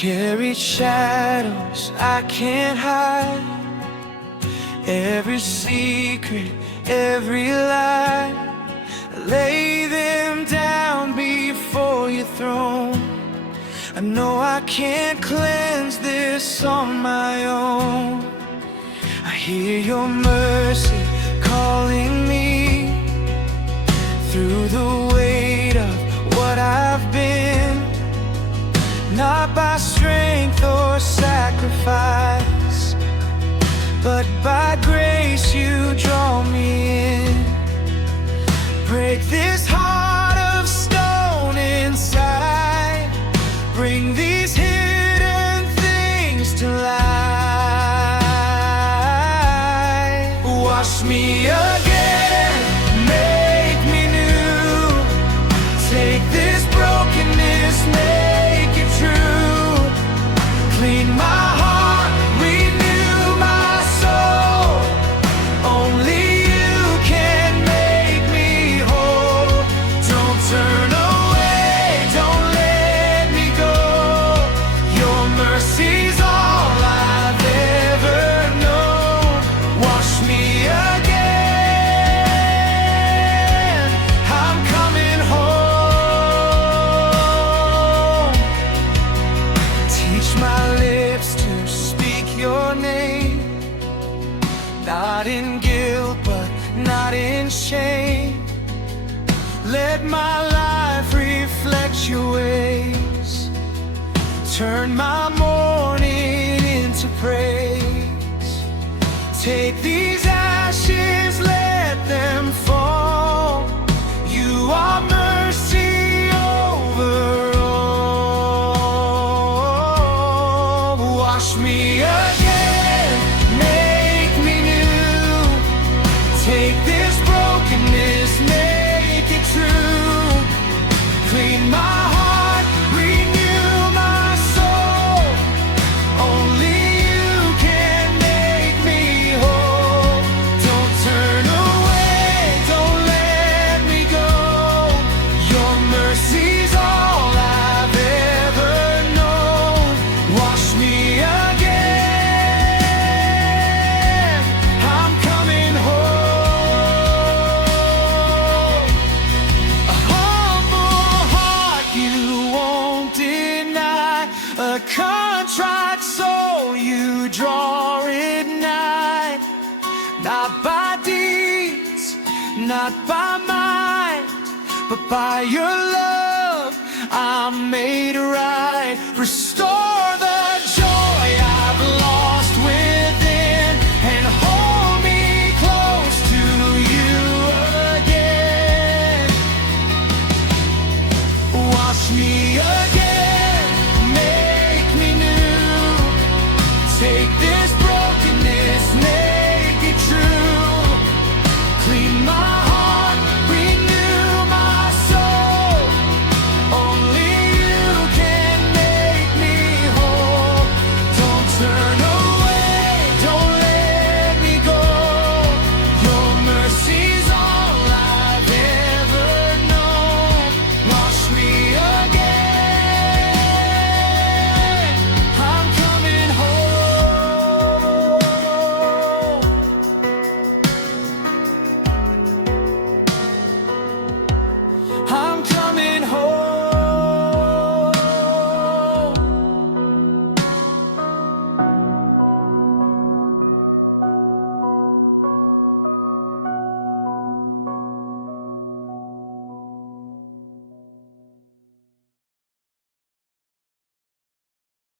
carried shadows I can't hide. Every secret, every lie, I lay them down before your throne. I know I can't cleanse this on my own. I hear your mercy calling me through the weight of what I've been. Not by strength or sacrifice, but by grace you draw me in. Break this heart of stone inside. Bring these hidden things to light. Wash me again, make me new. Take this brokenness, make it true. Clean my heart, renew my soul. Only you can make me whole. Don't turn away, don't let me go. Your mercy's all I've ever known. Wash me again, I'm coming home. Teach my lips to speak your name, not in guilt, but not in shame. Let my life reflect your ways. Turn my mourning into praise. Take these ashes, let them fall. You are mercy over all. Wash me again, make me new. Take this brokenness, make it true. Clean my heart, renew my soul. Only you can make me whole. Don't turn away, don't let me go. Your mercy's all I've ever known. Wash me again, I'm coming home. A humble heart you won't deny. A contrite soul you draw at night. Not by deeds, not by might, but by your love I'm made right. Restore